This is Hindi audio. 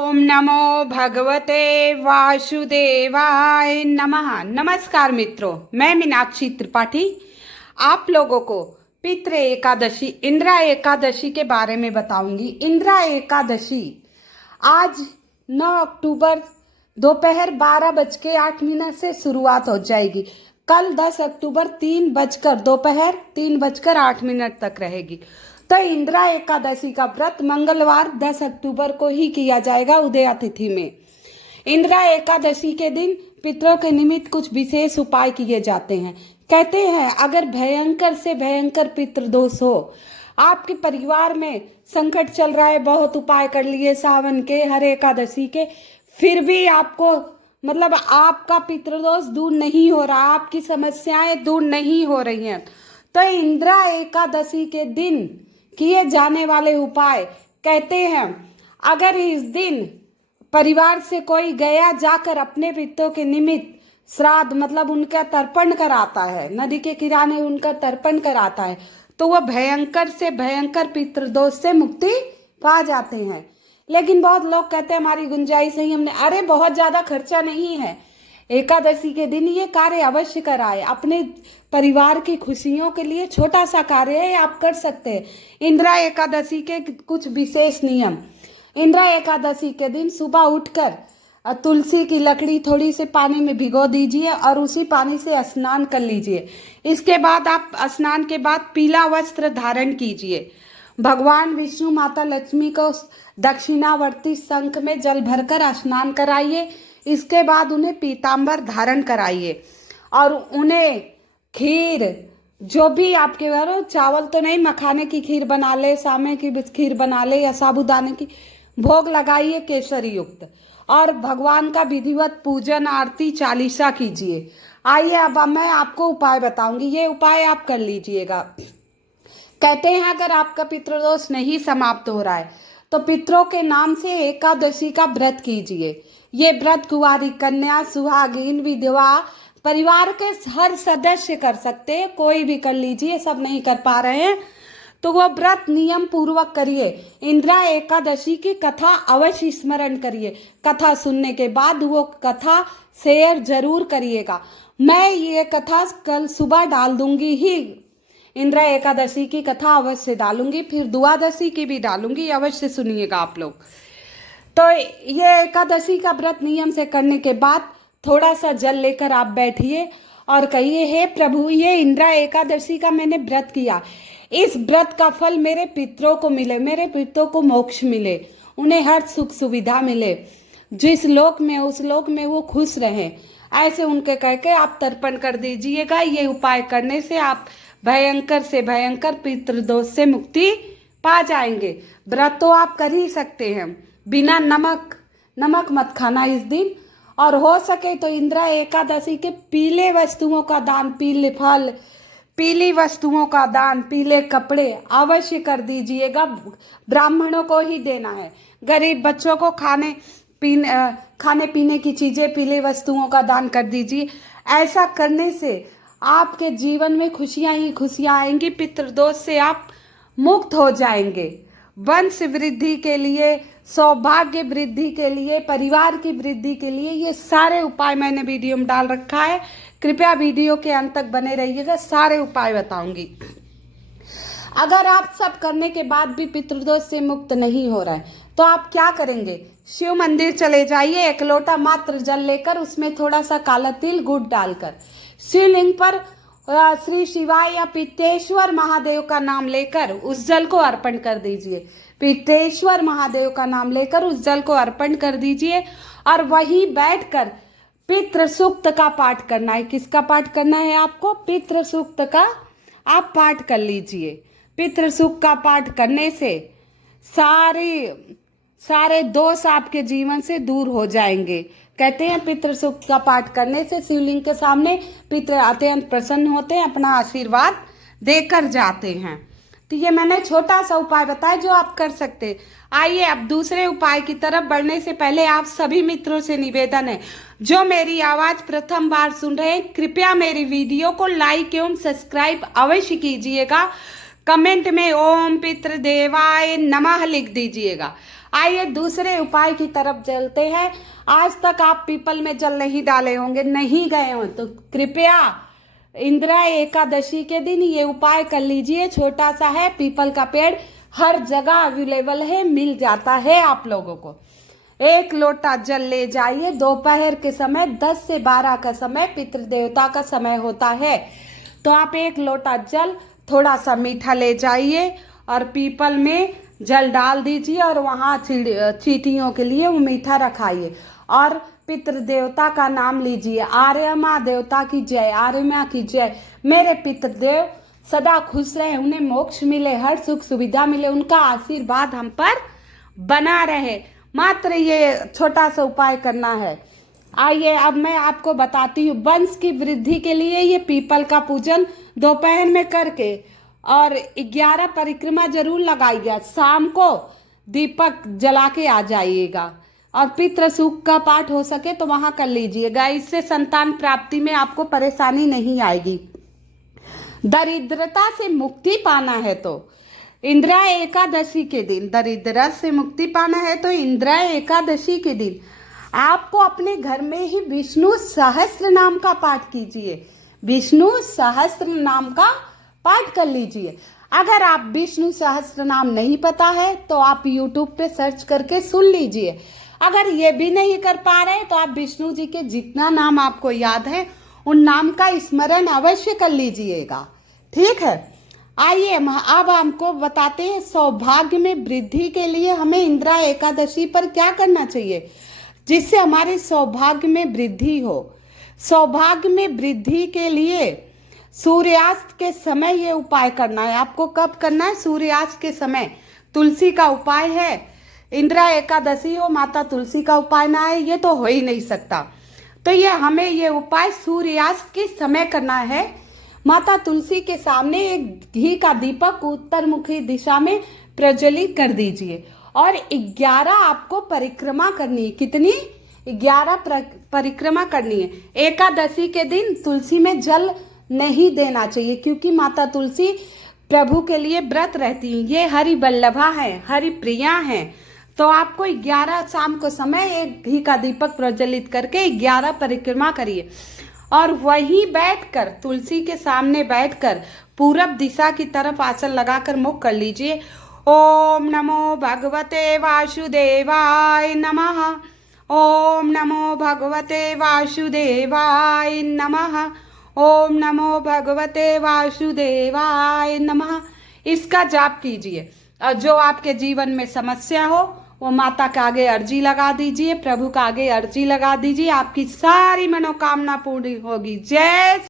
ओम नमो भगवते वासुदेवाय नमः। नमस्कार मित्रों, मैं मीनाक्षी त्रिपाठी आप लोगों को पितृ एकादशी इंद्रा एकादशी के बारे में बताऊंगी। इंद्रा एकादशी आज 9 अक्टूबर दोपहर 12:08 से शुरुआत हो जाएगी। कल 10 अक्टूबर दोपहर 3:08 तक रहेगी। तो इंदिरा एकादशी का व्रत मंगलवार 10 अक्टूबर को ही किया जाएगा उदया तिथि में। इंदिरा एकादशी के दिन पितरों के निमित्त कुछ विशेष उपाय किए जाते हैं। कहते हैं अगर भयंकर से भयंकर पितृदोष हो, आपके परिवार में संकट चल रहा है, बहुत उपाय कर लिए सावन के हर एकादशी के, फिर भी आपको आपका पितृदोष दूर नहीं हो रहा, आपकी समस्याएं दूर नहीं हो रही हैं, तो इंदिरा एकादशी के दिन किए जाने वाले उपाय कहते हैं अगर इस दिन परिवार से कोई गया जाकर अपने पितरों के निमित्त श्राद्ध उनका तर्पण कराता है, नदी के किनारे उनका तर्पण कराता है, तो वह भयंकर से भयंकर पितृदोष से मुक्ति पा जाते हैं। लेकिन बहुत लोग कहते हैं हमारी गुंजाइश नहीं, हमने अरे बहुत ज्यादा खर्चा नहीं है, एकादशी के दिन ये कार्य अवश्य कराए। अपने परिवार की खुशियों के लिए छोटा सा कार्य है, आप कर सकते हैं। इंदिरा एकादशी के कुछ विशेष नियम। इंदिरा एकादशी के दिन सुबह उठकर तुलसी की लकड़ी थोड़ी से पानी में भिगो दीजिए और उसी पानी से स्नान कर लीजिए। इसके बाद आप स्नान के बाद पीला वस्त्र धारण कीजिए। भगवान विष्णु माता लक्ष्मी को दक्षिणावर्ती शंख में जल भरकर स्नान कराइए। इसके बाद उन्हें पीतांबर धारण कराइए और उन्हें खीर, जो भी आपके घर, चावल तो नहीं, मखाने की खीर बना ले, सामे की खीर बना ले या साबूदाने की, भोग लगाइए केसरी युक्त, और भगवान का विधिवत पूजन आरती चालीसा कीजिए। आइए अब मैं आपको उपाय बताऊंगी, ये उपाय आप कर लीजिएगा। कहते हैं अगर आपका पितृदोष नहीं समाप्त हो रहा है तो पितरों के नाम से एकादशी का व्रत कीजिए। ये व्रत कुंवारी कन्या, सुहागिन, विधवा, परिवार के हर सदस्य कर सकते हैं, कोई भी कर लीजिए, सब नहीं कर पा रहे हैं तो वो व्रत नियम पूर्वक करिए। इंदिरा एकादशी की कथा अवश्य स्मरण करिए। कथा सुनने के बाद वो कथा शेयर जरूर करिएगा। मैं ये कथा कल सुबह डाल दूंगी ही, इंदिरा एकादशी की कथा अवश्य डालूंगी, फिर द्वादशी की भी डालूंगी, अवश्य सुनिएगा आप लोग। तो ये एकादशी का व्रत नियम से करने के बाद थोड़ा सा जल लेकर आप बैठिए और कहिए हे प्रभु, ये इंदिरा एकादशी का मैंने व्रत किया, इस व्रत का फल मेरे पितरों को मिले, मेरे पितरों को मोक्ष मिले, उन्हें हर सुख सुविधा मिले, जिस लोक में उस लोक में वो खुश रहें, ऐसे उनके कह के आप तर्पण कर दीजिएगा। ये उपाय करने से आप भयंकर से भयंकर पितृदोष से मुक्ति पा जाएंगे। व्रत तो आप कर ही सकते हैं, बिना नमक मत खाना इस दिन, और हो सके तो इंदिरा एकादशी के पीले वस्तुओं का दान, पीले फल, पीली वस्तुओं का दान, पीले कपड़े अवश्य कर दीजिएगा। ब्राह्मणों को ही देना है, गरीब बच्चों को खाने पीने की चीजें, पीले वस्तुओं का दान कर दीजिए। ऐसा करने से आपके जीवन में खुशियां ही खुशियां आएंगी, पितृदोष से आप मुक्त हो जाएंगे। वंश वृद्धि के लिए, सौभाग्य वृद्धि के लिए, परिवार की वृद्धि के लिए ये सारे उपाय मैंने वीडियो में डाल रखा है। कृपया वीडियो के अंत तक बने रहिएगा, सारे उपाय बताऊंगी। अगर आप सब करने के बाद भी पितृदोष से मुक्त नहीं हो रहा है तो आप क्या करेंगे, शिव मंदिर चले जाइए, एक लोटा मात्र जल लेकर उसमें थोड़ा सा काला तिल गुड़ डालकर शिवलिंग पर श्री शिवाय या पित्तेश्वर महादेव का नाम लेकर उस जल को अर्पण कर दीजिए। पित्तेश्वर महादेव का नाम लेकर उस जल को अर्पण कर दीजिए और वहीं बैठकर पितृ सूक्त का पाठ करना है। किसका पाठ करना है आपको? पितृ सूक्त का आप पाठ कर लीजिए। पितृ सूक्त का पाठ करने से सारे दोष आपके जीवन से दूर हो जाएंगे। कहते हैं पितृ सूक्त का पाठ करने से शिवलिंग के सामने पितृ अत्यंत प्रसन्न होते हैं, अपना आशीर्वाद देकर जाते हैं। तो ये मैंने छोटा सा उपाय बताया जो आप कर सकते हैं। आइए अब दूसरे उपाय की तरफ बढ़ने से पहले आप सभी मित्रों से निवेदन है जो मेरी आवाज प्रथम बार सुन रहे हैं, कृपया मेरी वीडियो को लाइक एवं सब्सक्राइब अवश्य कीजिएगा। कमेंट में ओम पितृदेवाय नमः लिख दीजिएगा। आइए दूसरे उपाय की तरफ चलते हैं। आज तक आप पीपल में जल नहीं डाले होंगे, नहीं गए हो तो कृपया इंदिरा एकादशी के दिन ये उपाय कर लीजिए। छोटा सा है, पीपल का पेड़ हर जगह अवेलेबल है, मिल जाता है आप लोगों को। 1 लोटा जल ले जाइए। दोपहर के समय 10 से 12 का समय पितृदेवता का समय होता है, तो आप 1 लोटा जल, थोड़ा सा मीठा ले जाइए और पीपल में जल डाल दीजिए और वहाँ चींटियों के लिए वो मीठा रखाइए और पितृदेवता का नाम लीजिए। आर्य माँ देवता की जय, आर्य माँ की जय। मेरे पितृदेव सदा खुश रहे, उन्हें मोक्ष मिले, हर सुख सुविधा मिले, उनका आशीर्वाद हम पर बना रहे। मात्र ये छोटा सा उपाय करना है। आइए अब मैं आपको बताती हूँ। वंश की वृद्धि के लिए ये पीपल का पूजन दोपहर में करके और 11 परिक्रमा जरूर लगाइएगा। शाम को दीपक जला के आ जाइएगा और पितृ सुख का पाठ हो सके तो वहां कर लीजिएगा। इससे संतान प्राप्ति में आपको परेशानी नहीं आएगी। दरिद्रता से मुक्ति पाना है तो इंदिरा एकादशी के दिन, दरिद्रता से मुक्ति पाना है तो इंदिरा एकादशी के दिन आपको अपने घर में ही विष्णु सहस्त्र नाम का पाठ कीजिए। विष्णु सहस्त्र नाम का पाठ कर लीजिए। अगर आप विष्णु सहस्त्र नाम नहीं पता है तो आप YouTube पे सर्च करके सुन लीजिए। अगर ये भी नहीं कर पा रहे तो आप विष्णु जी के जितना नाम आपको याद है उन नाम का स्मरण अवश्य कर लीजिएगा। ठीक है, आइए अब हमको बताते हैं सौभाग्य में वृद्धि के लिए हमें इंदिरा एकादशी पर क्या करना चाहिए जिससे हमारे सौभाग्य में वृद्धि हो। सौभाग्य में वृद्धि के लिए सूर्यास्त के समय ये उपाय करना है। आपको कब करना है? सूर्यास्त के समय। तुलसी का उपाय है। इंदिरा एकादशी हो, माता तुलसी का उपाय ना है, ये तो हो ही नहीं सकता। तो ये हमें ये उपाय सूर्यास्त के समय करना है। माता तुलसी के सामने एक घी का दीपक उत्तरमुखी दिशा में प्रज्वलित कर दीजिए और 11 आपको परिक्रमा करनी है। कितनी? 11 परिक्रमा करनी है। एकादशी के दिन तुलसी में जल नहीं देना चाहिए क्योंकि माता तुलसी प्रभु के लिए व्रत रहती हैं। ये हरि वल्लभा है, हरि प्रिया है। तो आपको 11 शाम को समय एक घी का दीपक प्रज्वलित करके 11 परिक्रमा करिए और वहीं बैठकर, तुलसी के सामने बैठकर पूरब दिशा की तरफ आसन लगाकर मुख कर लीजिए। ओम नमो भगवते वासुदेवाय नमः। ओम नमो भगवते वासुदेवाय नमः। ओम नमो भगवते वासुदेवाय नमः। इसका जाप कीजिए और जो आपके जीवन में समस्या हो वो माता के आगे अर्जी लगा दीजिए, प्रभु का आगे अर्जी लगा दीजिए। आपकी सारी मनोकामना पूरी होगी। जय